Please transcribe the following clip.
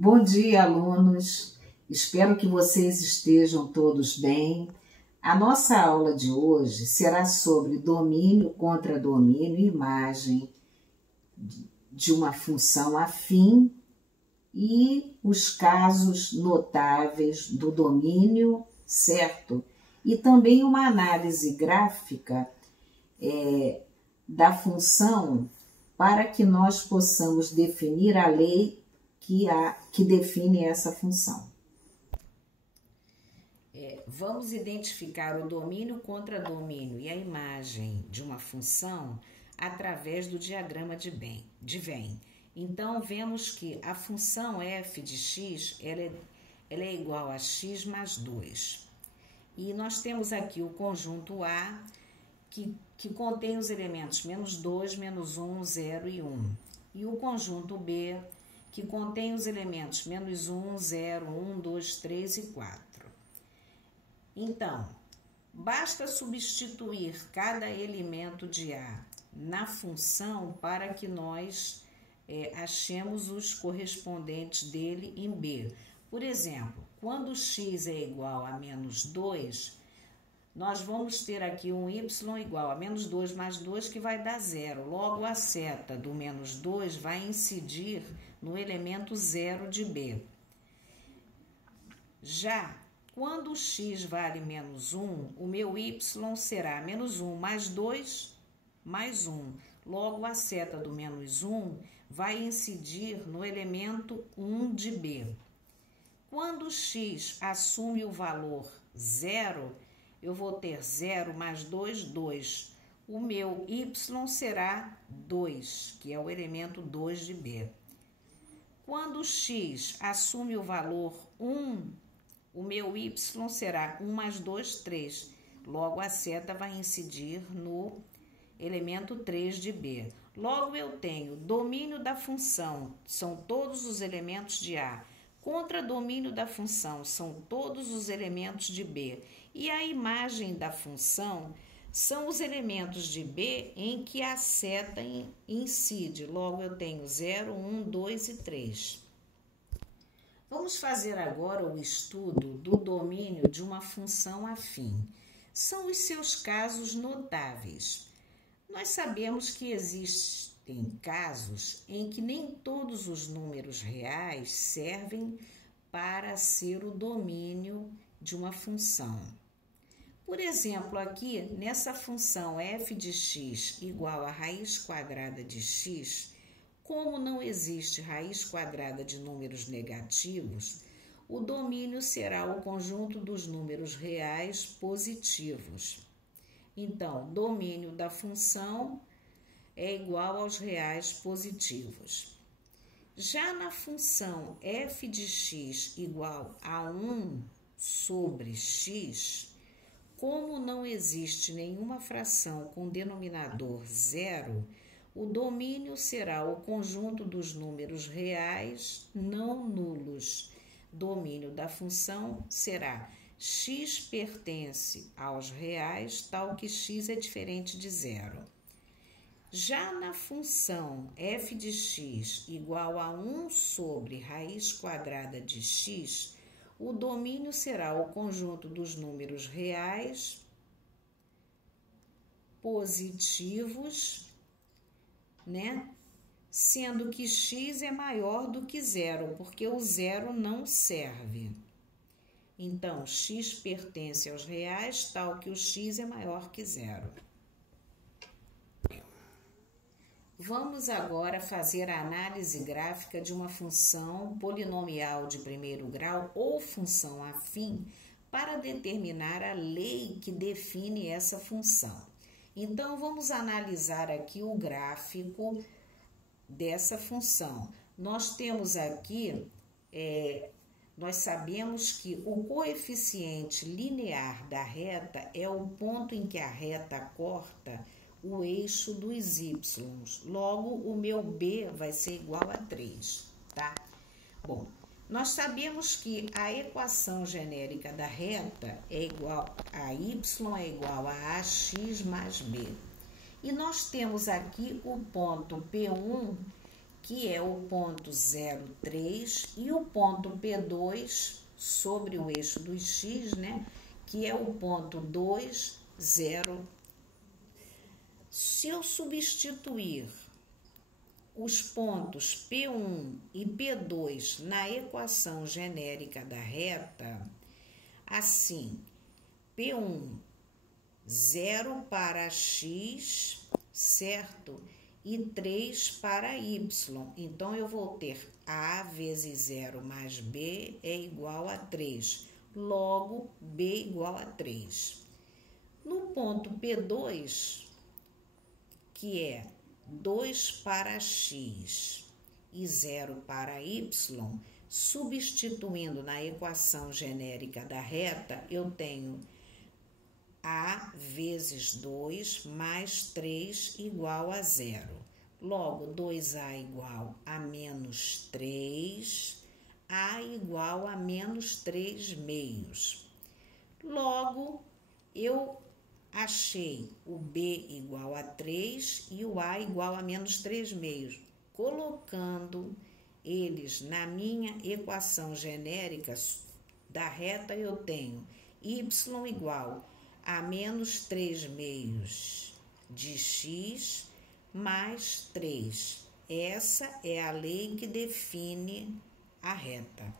Bom dia, alunos. Espero que vocês estejam todos bem. A nossa aula de hoje será sobre domínio, contradomínio e imagem de uma função afim e os casos notáveis do domínio, certo? E também uma análise gráfica da função para que nós possamos definir a lei que define essa função. Vamos identificar o domínio, contradomínio e a imagem de uma função através do diagrama de Venn. Então, vemos que a função f de x ela é igual a x mais 2. E nós temos aqui o conjunto A, que contém os elementos menos 2, menos 1, 0 e 1. E o conjunto B, que contém os elementos menos 1, 0, 1, 2, 3 e 4. Então, basta substituir cada elemento de A na função para que nós achemos os correspondentes dele em B. Por exemplo, quando x é igual a menos 2, nós vamos ter aqui um y igual a menos 2 mais 2, que vai dar 0. Logo, a seta do menos 2 vai incidir no elemento 0 de B. Já quando x vale menos 1, o meu y será menos 1 mais 2 mais 1. Logo, a seta do menos 1 vai incidir no elemento 1 de B. Quando x assume o valor 0, eu vou ter 0 mais 2, 2. O meu y será 2, que é o elemento 2 de B. Quando x assume o valor 1, o meu y será 1 mais 2, 3. Logo, a seta vai incidir no elemento 3 de B. Logo, eu tenho domínio da função, são todos os elementos de A. Contradomínio da função, são todos os elementos de B. E a imagem da função são os elementos de B em que a seta incide. Logo, eu tenho 0, 1, 2 e 3. Vamos fazer agora o estudo do domínio de uma função afim. São os seus casos notáveis. Nós sabemos que existem casos em que nem todos os números reais servem para ser o domínio de uma função. Por exemplo, aqui nessa função f de x igual a raiz quadrada de x, como não existe raiz quadrada de números negativos, o domínio será o conjunto dos números reais positivos. Então, domínio da função é igual aos reais positivos. Já na função f de x igual a 1 sobre x, como não existe nenhuma fração com denominador zero, o domínio será o conjunto dos números reais não nulos. Domínio da função será x pertence aos reais, tal que x é diferente de zero. Já na função f de x igual a 1 sobre raiz quadrada de x, o domínio será o conjunto dos números reais positivos, sendo que x é maior do que zero, porque o zero não serve. Então, x pertence aos reais, tal que o x é maior que zero. Vamos agora fazer a análise gráfica de uma função polinomial de primeiro grau ou função afim para determinar a lei que define essa função. Então, vamos analisar aqui o gráfico dessa função. Nós temos aqui, nós sabemos que o coeficiente linear da reta é o ponto em que a reta corta o eixo dos y. Logo, o meu B vai ser igual a 3, tá? Bom, nós sabemos que a equação genérica da reta é igual a y é igual a ax mais b. E nós temos aqui o ponto P1, que é o ponto 0,3, e o ponto P2 sobre o eixo do x, né, que é o ponto 2, 0. Se eu substituir os pontos P1 e P2 na equação genérica da reta, assim, P1, 0 para x, certo? E 3 para y. Então, eu vou ter A vezes 0 mais B é igual a 3. Logo, B igual a 3. No ponto P2, que é 2 para x e 0 para y, substituindo na equação genérica da reta, eu tenho A vezes 2 mais 3 igual a 0. Logo, 2A igual a menos 3, A igual a menos 3 meios. Logo, eu achei o B igual a 3 e o A igual a menos 3 meios. Colocando eles na minha equação genérica da reta, eu tenho y igual a menos 3 meios de x mais 3. Essa é a lei que define a reta.